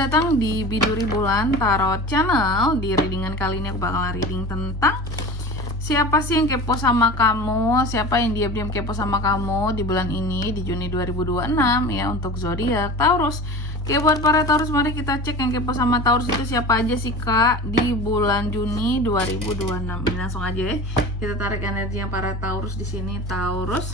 Selamat datang di Biduri Bulan Tarot Channel. Di readingan kali ini aku bakalan reading tentang siapa sih yang kepo sama kamu, siapa yang diam-diam kepo sama kamu di bulan ini, di Juni 2026 ya, untuk zodiak Taurus. Oke, buat para Taurus, mari kita cek yang kepo sama Taurus itu siapa aja sih Kak di bulan Juni 2026. Ini langsung aja ya, kita tarik energinya para Taurus di sini. Taurus.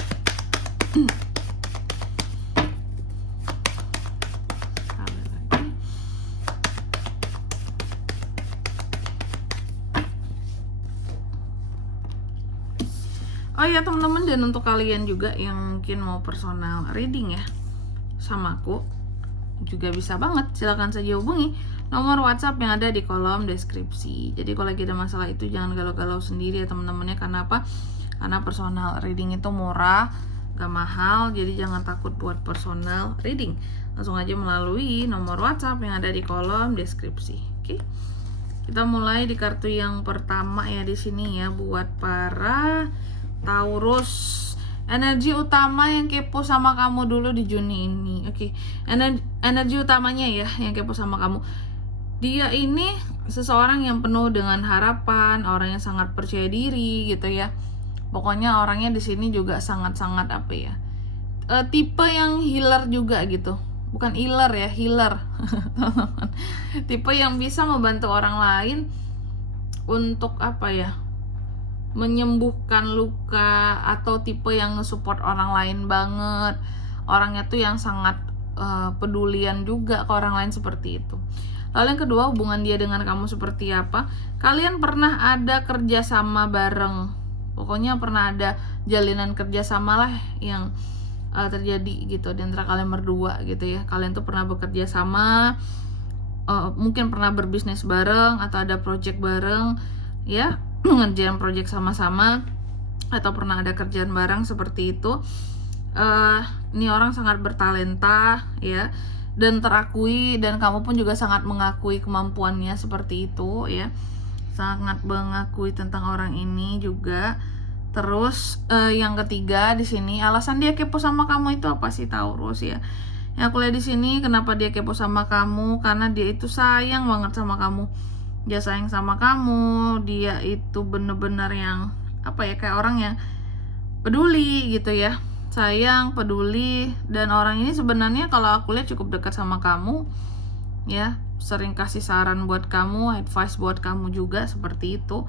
Oh ya teman-teman, dan untuk kalian juga yang mungkin mau personal reading ya sama aku, juga bisa banget, silahkan saja hubungi nomor WhatsApp yang ada di kolom deskripsi. Jadi kalau lagi ada masalah itu jangan galau-galau sendiri ya teman-temannya. Karena apa? Karena personal reading itu murah, gak mahal, jadi jangan takut buat personal reading. Langsung aja melalui nomor WhatsApp yang ada di kolom deskripsi. Oke. Kita mulai di kartu yang pertama ya di sini ya, buat para Taurus. Energi utama yang kepo sama kamu dulu di Juni ini. Oke. Energi utamanya ya yang kepo sama kamu. Dia ini seseorang yang penuh dengan harapan, orang yang sangat percaya diri gitu ya. Pokoknya orangnya di sini juga sangat-sangat apa ya? Tipe yang healer juga gitu. Bukan healer ya, healer. Tipe yang bisa membantu orang lain untuk apa ya? Menyembuhkan luka, atau tipe yang nge-support orang lain banget. Orangnya tuh yang sangat pedulian juga ke orang lain, seperti itu. Lalu yang kedua, hubungan dia dengan kamu seperti apa? Kalian pernah ada kerjasama bareng, pokoknya pernah ada jalinan kerjasama lah yang terjadi gitu di antara kalian berdua gitu ya. Kalian tuh pernah bekerja sama, mungkin pernah berbisnis bareng, atau ada project bareng ya, ngerjain project sama-sama, atau pernah ada kerjaan bareng seperti itu. Ini orang sangat bertalenta ya, dan terakui, dan kamu pun juga sangat mengakui kemampuannya seperti itu ya, sangat mengakui tentang orang ini juga. Terus yang ketiga di sini, alasan dia kepo sama kamu itu apa sih Taurus ya? Yang aku lihat di sini, kenapa dia kepo sama kamu? Karena dia itu sayang banget sama kamu. Dia sayang sama kamu, dia itu bener-bener yang apa ya, kayak orang yang peduli gitu ya, sayang, peduli. Dan orang ini sebenarnya kalau aku lihat cukup dekat sama kamu ya, sering kasih saran buat kamu, advice buat kamu juga, seperti itu.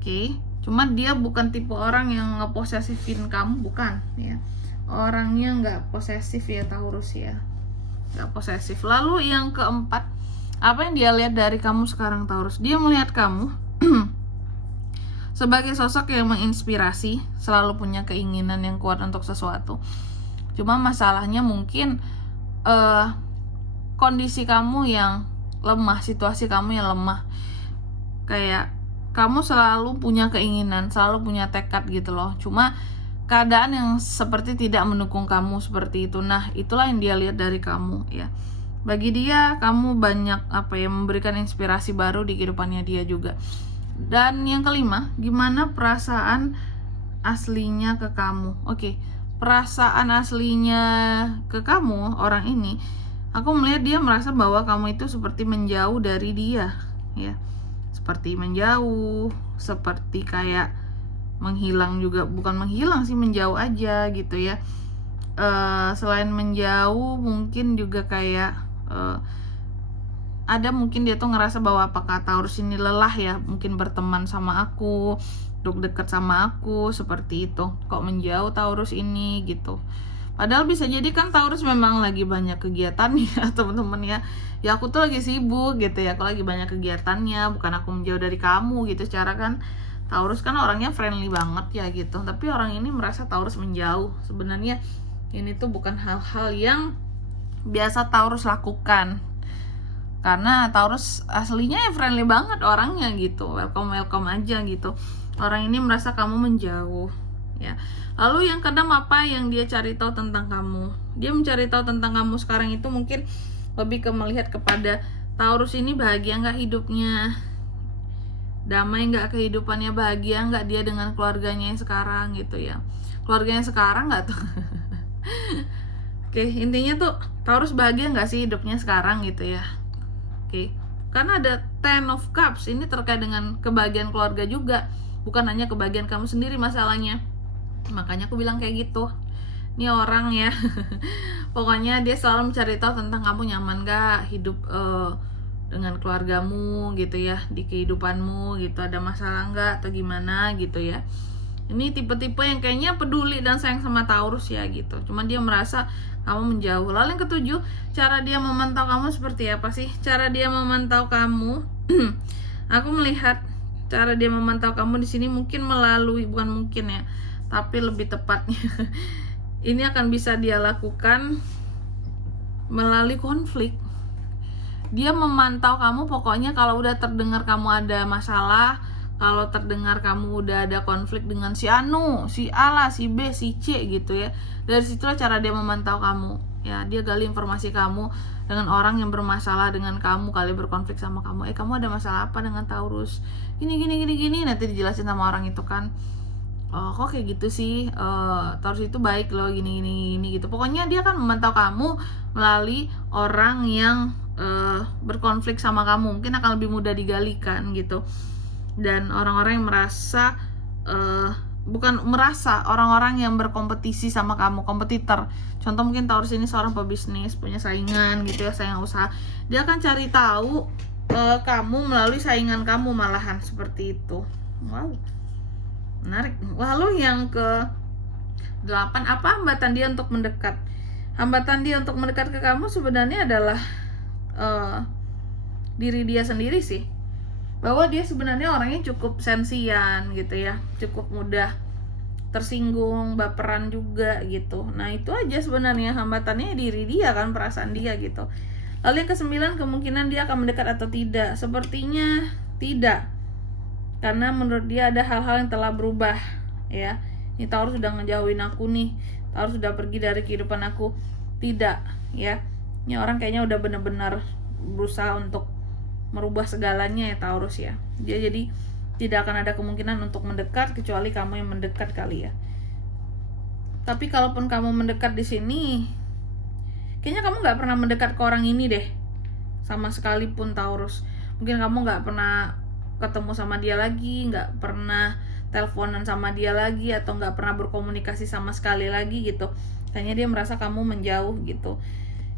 Oke. Cuma dia bukan tipe orang yang ngeposesifin kamu, bukan ya. Orangnya nggak posesif ya Taurus ya, nggak posesif. Lalu yang keempat, apa yang dia lihat dari kamu sekarang Taurus? Dia melihat kamu sebagai sosok yang menginspirasi, selalu punya keinginan yang kuat untuk sesuatu. Cuma masalahnya mungkin kondisi kamu yang lemah, situasi kamu yang lemah. Kayak kamu selalu punya keinginan, selalu punya tekad gitu loh. Cuma keadaan yang seperti tidak mendukung kamu seperti itu. Nah, itulah yang dia lihat dari kamu ya. Bagi dia, kamu banyak apa ya, memberikan inspirasi baru di kehidupannya dia juga. Dan yang kelima, gimana perasaan aslinya ke kamu? Oke, perasaan aslinya ke kamu, orang ini, aku melihat dia merasa bahwa kamu itu seperti menjauh dari dia ya. Seperti menjauh, seperti kayak menghilang juga, bukan menghilang sih, menjauh aja gitu ya. Selain menjauh, mungkin juga kayak ada mungkin dia tuh ngerasa bahwa apakah Taurus ini lelah ya, mungkin berteman sama aku, untuk deket sama aku, seperti itu. Kok menjauh Taurus ini gitu. Padahal bisa jadi kan Taurus memang lagi banyak kegiatan ya teman-teman ya. Ya aku tuh lagi sibuk gitu ya, aku lagi banyak kegiatannya, bukan aku menjauh dari kamu gitu. Secara kan Taurus kan orangnya friendly banget ya gitu. Tapi orang ini merasa Taurus menjauh. Sebenarnya ini tuh bukan hal-hal yang biasa Taurus lakukan. Karena Taurus aslinya ya friendly banget orangnya gitu. Welcome aja gitu. Orang ini merasa kamu menjauh ya. Lalu yang kedua, apa yang dia cari tahu tentang kamu? Dia mencari tahu tentang kamu sekarang itu mungkin lebih ke melihat kepada Taurus ini bahagia nggak hidupnya, damai nggak kehidupannya, bahagia nggak dia dengan keluarganya yang sekarang gitu ya. Keluarganya sekarang nggak tuh? Oke, intinya tuh Taurus bahagia nggak sih hidupnya sekarang gitu ya. Oke. Karena ada Ten of Cups, ini terkait dengan kebahagiaan keluarga juga, bukan hanya kebahagiaan kamu sendiri masalahnya. Makanya aku bilang kayak gitu. Ini orang ya pokoknya dia selalu mencari tahu tentang kamu nyaman gak hidup dengan keluargamu gitu ya, di kehidupanmu gitu, ada masalah nggak atau gimana gitu ya. Ini tipe-tipe yang kayaknya peduli dan sayang sama Taurus ya gitu, cuman dia merasa kamu menjauh. Lalu yang ketujuh, cara dia memantau kamu seperti apa sih? Cara dia memantau kamu aku melihat cara dia memantau kamu di sini mungkin melalui, bukan mungkin ya, tapi lebih tepatnya ini akan bisa dia lakukan melalui konflik. Dia memantau kamu pokoknya kalau udah terdengar kamu ada masalah, kalau terdengar kamu udah ada konflik dengan si Anu, si A lah, si B, si C gitu ya. Dari situlah cara dia memantau kamu. Ya, dia gali informasi kamu dengan orang yang bermasalah dengan kamu, kali berkonflik sama kamu. Kamu ada masalah apa dengan Taurus? Gini, nanti dijelasin sama orang itu kan. Oh, kok kayak gitu sih, Taurus itu baik loh, gini gitu. Pokoknya dia kan memantau kamu melalui orang yang berkonflik sama kamu, mungkin akan lebih mudah digalikan gitu. Dan orang-orang yang merasa bukan merasa, orang-orang yang berkompetisi sama kamu, kompetitor. Contoh mungkin Taurus ini seorang pebisnis, punya saingan gitu ya, saingan usaha. Dia akan cari tahu kamu melalui saingan kamu, malahan seperti itu. Wow, menarik. Lalu yang ke-8, apa hambatan dia untuk mendekat? Hambatan dia untuk mendekat ke kamu sebenarnya adalah diri dia sendiri sih, bahwa dia sebenarnya orangnya cukup sensian gitu ya, cukup mudah tersinggung, baperan juga gitu. Nah itu aja sebenarnya hambatannya, diri dia kan, perasaan dia gitu. Lalu yang ke-9, kemungkinan dia akan mendekat atau tidak? Sepertinya tidak, karena menurut dia ada hal-hal yang telah berubah ya. Ini Taurus sudah ngejauhin aku nih, Taurus sudah pergi dari kehidupan aku. Tidak ya, ini orang kayaknya udah benar-benar berusaha untuk merubah segalanya ya Taurus ya. Dia jadi tidak akan ada kemungkinan untuk mendekat kecuali kamu yang mendekat kali ya. Tapi kalaupun kamu mendekat di sini, kayaknya kamu nggak pernah mendekat ke orang ini deh, sama sekalipun Taurus. Mungkin kamu nggak pernah ketemu sama dia lagi, nggak pernah teleponan sama dia lagi, atau nggak pernah berkomunikasi sama sekali lagi gitu. Kayaknya dia merasa kamu menjauh gitu.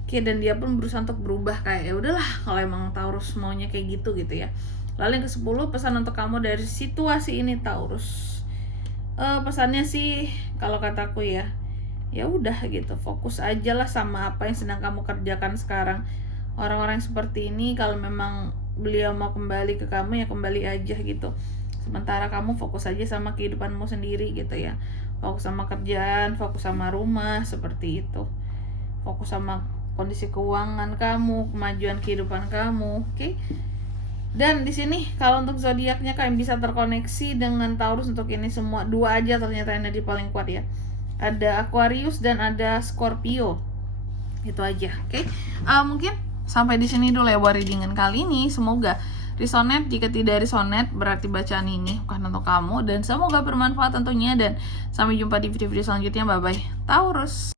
Oke, dan dia pun berusaha untuk berubah, kayak ya udahlah kalau emang Taurus maunya kayak gitu ya. Lalu yang ke-10, pesan untuk kamu dari situasi ini Taurus. Pesannya sih kalau kataku ya udah gitu, fokus aja lah sama apa yang sedang kamu kerjakan sekarang. Orang-orang seperti ini kalau memang beliau mau kembali ke kamu ya kembali aja gitu. Sementara kamu fokus aja sama kehidupanmu sendiri gitu ya. Fokus sama kerjaan, fokus sama rumah, seperti itu. Fokus sama kondisi keuangan kamu, kemajuan kehidupan kamu, oke? Dan di sini kalau untuk zodiaknya kalian bisa terkoneksi dengan Taurus untuk ini semua. 2 aja ternyata energi paling kuat ya. Ada Aquarius dan ada Scorpio. Itu aja, oke? Mungkin sampai di sini dulu ya buat readingan kali ini. Semoga resonate. Jika tidak resonate berarti bacaan ini bukan untuk kamu, dan semoga bermanfaat tentunya. Dan sampai jumpa di video-video selanjutnya. Bye bye Taurus.